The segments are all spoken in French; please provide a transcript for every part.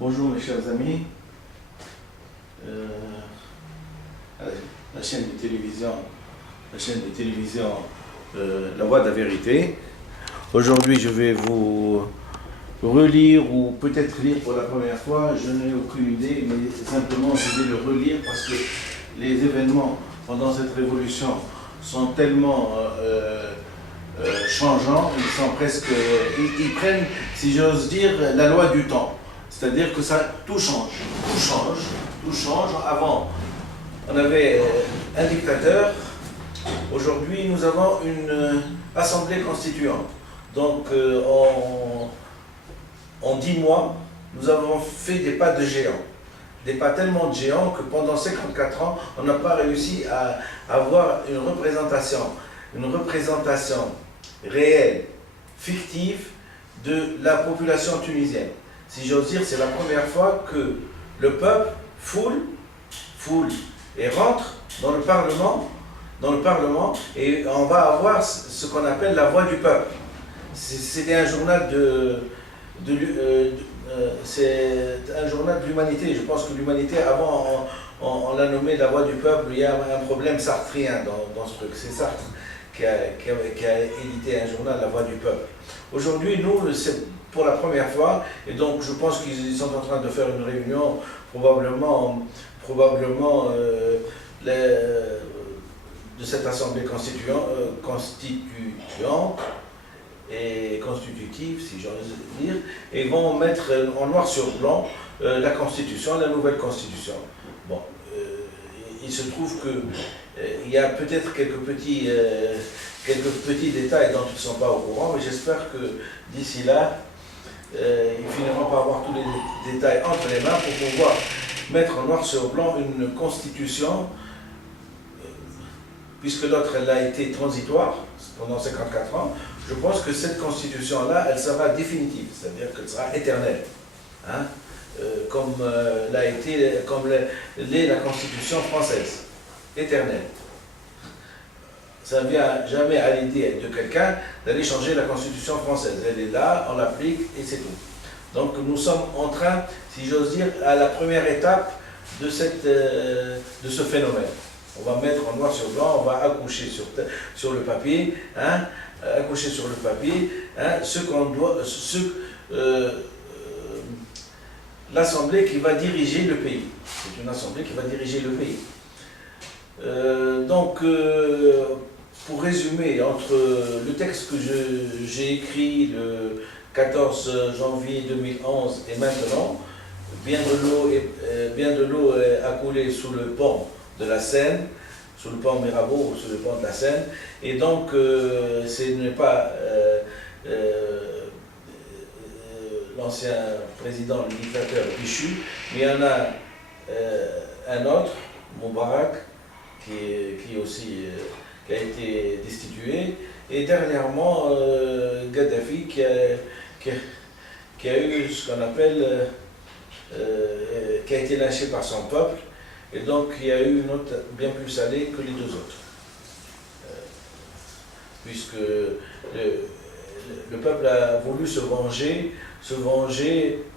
Bonjour mes chers amis. Euh, la chaîne de télévision, La Voix de la Vérité. Aujourd'hui, je vais vous relire ou peut-être lire pour la première fois. Je n'ai aucune idée, mais simplement je vais le relire parce que les événements pendant cette révolution sont tellement changeants, ils sont presque, ils prennent, si j'ose dire, la loi du temps. C'est-à-dire que tout change. Avant, on avait un dictateur. Aujourd'hui, nous avons une assemblée constituante. Donc, en 10 mois, nous avons fait des pas de géants. Des pas tellement de géants que pendant 54 ans, on n'a pas réussi à avoir une représentation réelle, fictive de la population tunisienne. Si j'ose dire, c'est la première fois que le peuple foule et rentre dans le Parlement, et on va avoir ce qu'on appelle la voix du peuple. C'était un journal c'est un journal de l'humanité. Je pense que l'humanité, avant, on l'a nommé la voix du peuple. Il y a un problème sartrien dans ce truc. C'est Sartre qui a édité un journal, la voix du peuple. Aujourd'hui, nous, c'est pour la première fois, et donc je pense qu'ils sont en train de faire une réunion, probablement de cette assemblée constituante et constitutive, si j'ose dire, et vont mettre en noir sur blanc la Constitution, la nouvelle Constitution. Bon, il se trouve qu'il y a peut-être quelques petits détails dont ils ne sont pas au courant, mais j'espère que d'ici là, ils finiront par avoir tous les détails entre les mains pour pouvoir mettre en noir sur blanc une constitution, puisque l'autre elle a été transitoire pendant 54 ans. Je pense que cette constitution-là, elle sera définitive, c'est-à-dire qu'elle sera éternelle, hein, comme l'est la constitution française, éternelle. Ça ne vient jamais à l'idée de quelqu'un d'aller changer la Constitution française. Elle est là, on l'applique et c'est tout. Donc nous sommes en train, si j'ose dire, à la première étape de ce phénomène. On va mettre en noir sur blanc, on va accoucher sur le papier, hein, l'Assemblée qui va diriger le pays. C'est une Assemblée qui va diriger le pays. Pour résumer, entre le texte que j'ai écrit le 14 janvier 2011 et maintenant, bien de l'eau a coulé sous le pont de la Seine, sous le pont Mirabeau, sous le pont de la Seine, et donc ce n'est pas l'ancien président, le dictateur Bichu, mais il y en a un autre, Moubarak, qui a été destitué, et dernièrement Kadhafi qui a eu ce qu'on appelle, qui a été lynché par son peuple, et donc il y a eu une note bien plus salée que les deux autres, puisque le peuple a voulu se venger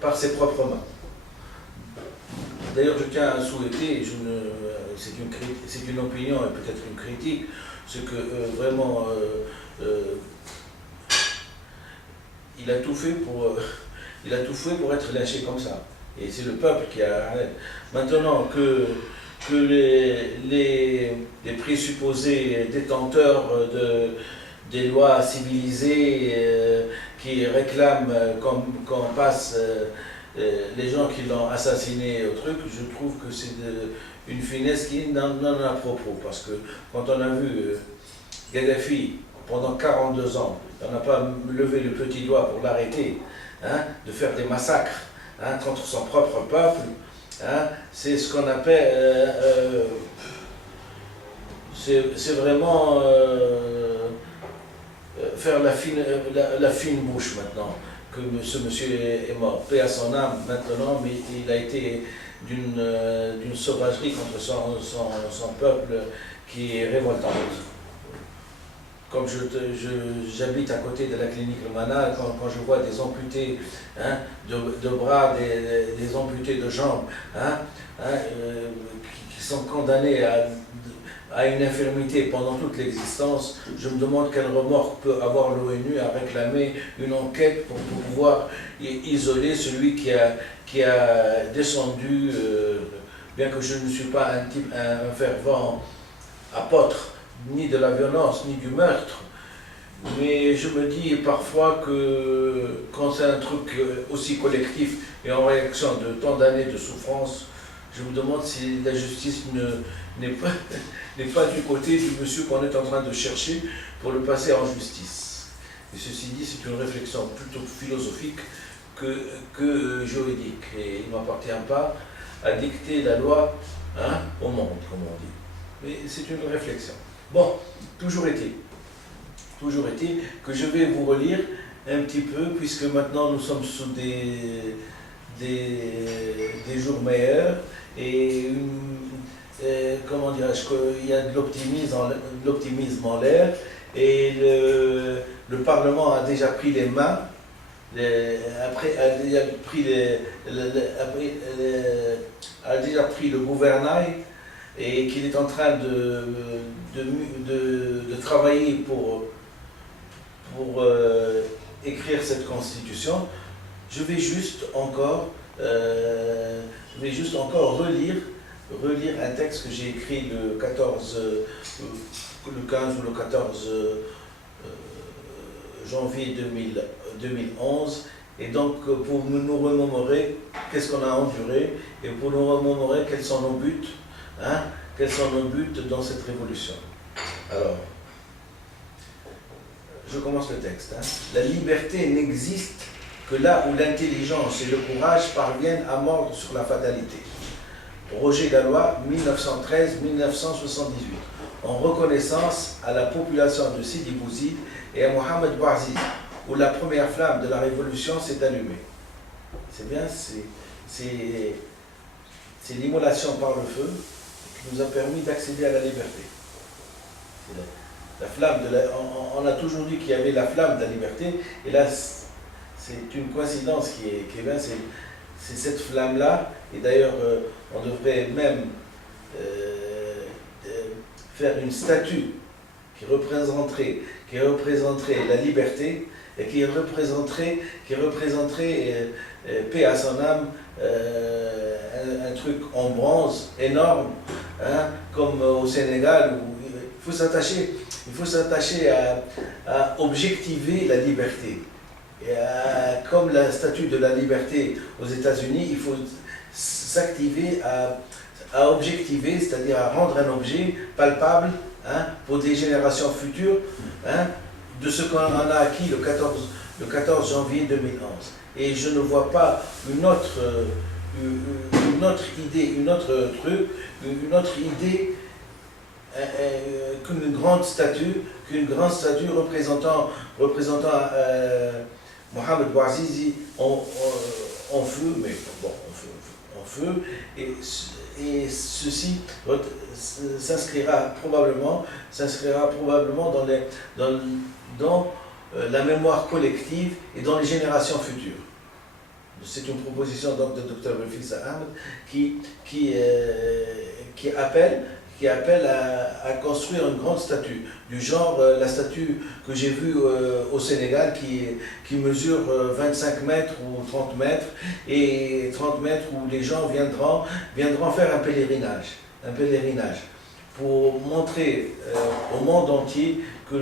par ses propres mains. D'ailleurs, je tiens à souhaiter, c'est une opinion et peut-être une critique, c'est que vraiment, il a tout fait pour être lynché comme ça. Et c'est le peuple qui a... Maintenant que les présupposés détenteurs des lois civilisées qui réclament qu'on passe les gens qui l'ont assassiné au truc, je trouve que c'est une finesse qui n'en a propos. Parce que quand on a vu Kadhafi pendant 42 ans, on n'a pas levé le petit doigt pour l'arrêter, hein, de faire des massacres, hein, contre son propre peuple, hein, c'est ce qu'on appelle... c'est vraiment faire la fine bouche maintenant. Que ce monsieur est mort, paix à son âme maintenant, mais il a été d'une sauvagerie contre son peuple qui est révoltante. comme j'habite à côté de la clinique Romana, quand je vois des amputés hein, de bras, des amputés de jambes, qui sont condamnés à une infirmité pendant toute l'existence, je me demande quel remords peut avoir l'ONU à réclamer une enquête pour pouvoir isoler celui qui a descendu, bien que je ne suis pas un fervent apôtre ni de la violence, ni du meurtre, mais je me dis parfois que quand c'est un truc aussi collectif et en réaction de tant d'années de souffrance, je me demande si la justice n'est pas du côté du monsieur qu'on est en train de chercher pour le passer en justice. Et ceci dit, c'est une réflexion plutôt philosophique que juridique. Et il ne m'appartient pas à dicter la loi au monde, comme on dit. Mais c'est une réflexion. Bon, toujours est-il que je vais vous relire un petit peu, puisque maintenant nous sommes sous des jours meilleurs, et comment dirais-je, qu'il y a de l'optimisme en l'air, et le Parlement a déjà pris les mains, a déjà pris le gouvernail, et qu'il est en train de travailler pour écrire cette constitution. Je vais juste encore relire un texte que j'ai écrit le 15 ou le 14 janvier 2011, et donc pour nous remémorer qu'est-ce qu'on a enduré, et pour nous remémorer quels sont nos buts, quels sont nos buts dans cette révolution. Alors, je commence le texte. La liberté n'existe que là où l'intelligence et le courage parviennent à mordre sur la fatalité. Roger Gallois, 1913-1978. En reconnaissance à la population de Sidi Bouzid et à Mohamed Bouazizi, où la première flamme de la révolution s'est allumée. C'est bien, c'est l'immolation par le feu qui nous a permis d'accéder à la liberté. La flamme on a toujours dit qu'il y avait la flamme de la liberté, et là c'est une coïncidence qui est bien, c'est cette flamme-là, et d'ailleurs on devrait même faire une statue qui représenterait la liberté, et qui représenterait paix à son âme, un truc en bronze énorme, comme au Sénégal, où il faut s'attacher à objectiver la liberté. Et comme la statue de la liberté aux États-Unis, il faut s'activer à objectiver, c'est-à-dire à rendre un objet palpable pour des générations futures, de ce qu'on en a acquis le 14 janvier 2011. Et je ne vois pas une autre idée qu'une grande statue représentant Mohamed Bouazizi en feu, mais bon, en feu, et ceci s'inscrira probablement dans la mémoire collective et dans les générations futures. C'est une proposition donc de Dr Belfils Ahmed qui appelle à construire une grande statue, du genre la statue que j'ai vue au Sénégal qui mesure 25 mètres ou 30 mètres, et 30 mètres où les gens viendront faire un pèlerinage pour montrer au monde entier que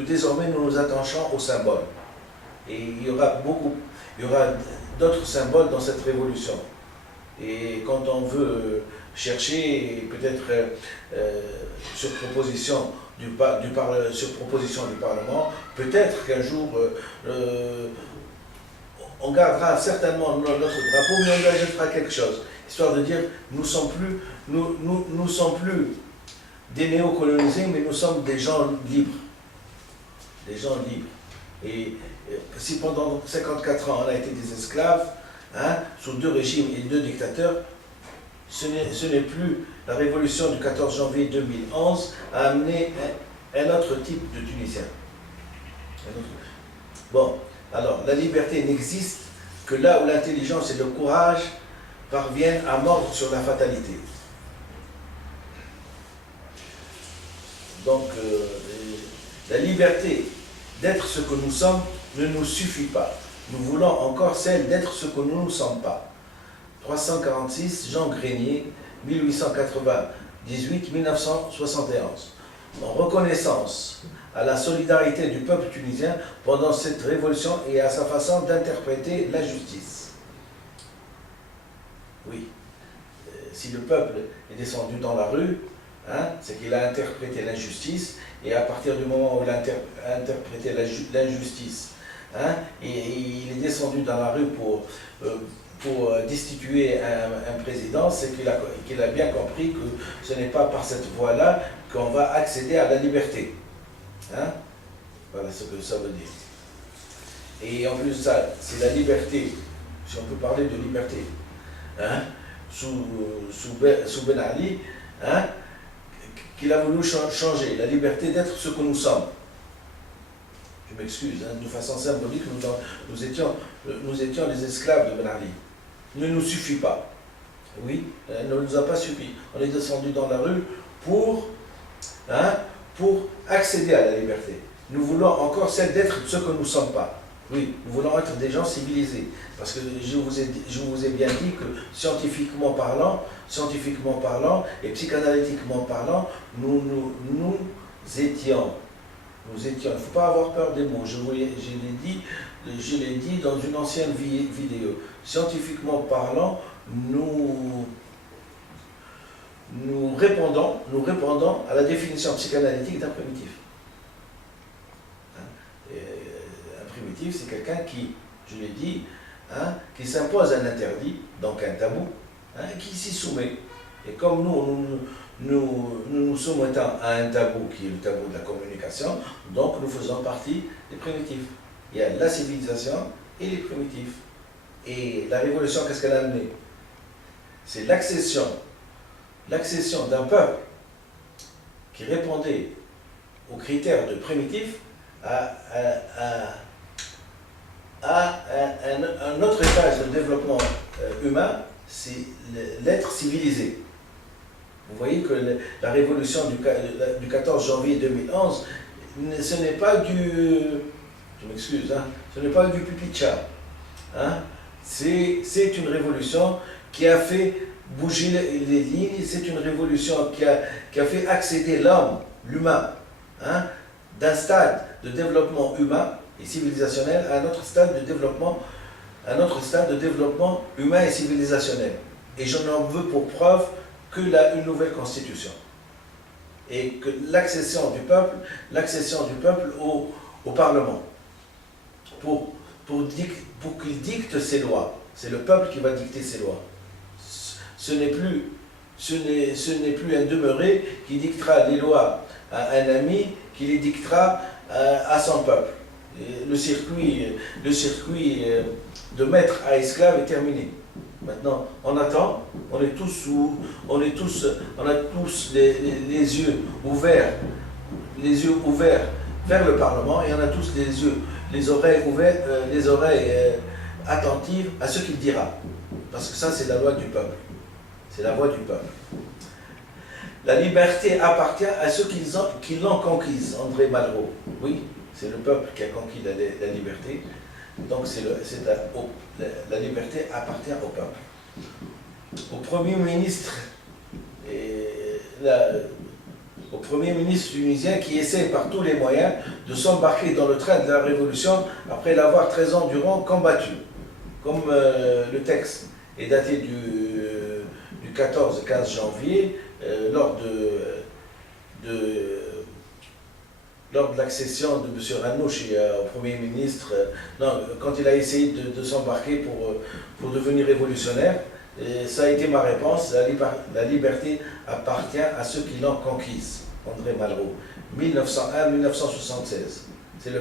désormais nous nous attachons aux symboles. Et il y aura d'autres symboles dans cette révolution. Et quand on veut chercher, peut-être sur proposition du Parlement, peut-être qu'un jour on gardera certainement notre drapeau, mais on ajoutera quelque chose, histoire de dire nous sommes plus des néocolonisés, mais nous sommes des gens libres. Des gens libres. Et si pendant 54 ans on a été des esclaves, sous deux régimes et deux dictateurs, ce n'est plus la révolution du 14 janvier 2011 a amené un autre type de Tunisien. Bon, alors, la liberté n'existe que là où l'intelligence et le courage parviennent à mordre sur la fatalité. Donc, la liberté d'être ce que nous sommes ne nous suffit pas. Nous voulons encore celle d'être ce que nous ne sommes pas. 346, Jean Grenier, 1898-1971. En reconnaissance à la solidarité du peuple tunisien pendant cette révolution et à sa façon d'interpréter la justice. Oui, si le peuple est descendu dans la rue, hein, c'est qu'il a interprété l'injustice, et à partir du moment où il a interprété l'injustice, hein, et il est descendu dans la rue pour destituer un président, c'est qu'il a bien compris que ce n'est pas par cette voie-là qu'on va accéder à la liberté. Hein? Voilà ce que ça veut dire. Et en plus de ça, c'est la liberté, si on peut parler de liberté, hein, sous Ben Ali, hein, qu'il a voulu changer, la liberté d'être ce que nous sommes. Je m'excuse, hein, de façon symbolique, nous étions les esclaves de Ben Ali. Ne nous suffit pas. Oui, elle ne nous a pas suffi. On est descendu dans la rue pour accéder à la liberté. Nous voulons encore celle d'être ce que nous ne sommes pas. Oui, nous voulons être des gens civilisés. Parce que je vous ai bien dit que scientifiquement parlant et psychanalytiquement parlant, nous étions, il ne faut pas avoir peur des mots, je l'ai dit dans une ancienne vidéo. Scientifiquement parlant, nous répondons à la définition psychanalytique d'un primitif. Un primitif, c'est quelqu'un qui, je l'ai dit, hein, qui s'impose un interdit, donc un tabou, hein, qui s'y soumet. Et comme nous soumettons à un tabou qui est le tabou de la communication, donc nous faisons partie des primitifs. Il y a la civilisation et les primitifs. Et la révolution, qu'est-ce qu'elle a amené? C'est l'accession d'un peuple qui répondait aux critères de primitif à un autre étage de développement humain, c'est l'être civilisé. Vous voyez que la révolution du 14 janvier 2011, ce n'est pas du... Je m'excuse, hein, ce n'est pas du pipi-tcha. Hein, c'est une révolution qui a fait bouger les lignes, c'est une révolution qui a fait accéder l'homme, l'humain, hein, d'un stade de développement humain et civilisationnel à un autre stade de développement humain et civilisationnel. Et je n'en veux pour preuve que une nouvelle constitution. Et que l'accession du peuple au Parlement, pour qu'il dicte ses lois. C'est le peuple qui va dicter ses lois. Ce n'est plus un demeuré qui dictera les lois à un ami, qui les dictera à son peuple. Et le circuit de maître à esclave est terminé. Maintenant, on attend, on a tous les yeux ouverts vers le Parlement, et on a tous les oreilles ouvertes, les oreilles attentives à ce qu'il dira. Parce que ça, c'est la loi du peuple. C'est la voix du peuple. La liberté appartient à ceux qui l'ont conquise, André Malraux. Oui, c'est le peuple qui a conquis la liberté. Donc la liberté appartient au peuple. Au Premier ministre tunisien qui essaie par tous les moyens de s'embarquer dans le train de la révolution après l'avoir 13 ans durant combattu. Comme le texte est daté du 14-15 janvier, lors de l'accession de M. Ranouchi au Premier ministre, quand il a essayé de s'embarquer pour devenir révolutionnaire, ça a été ma réponse, la liberté appartient à ceux qui l'ont conquise. André Malraux, 1901-1976. C'est le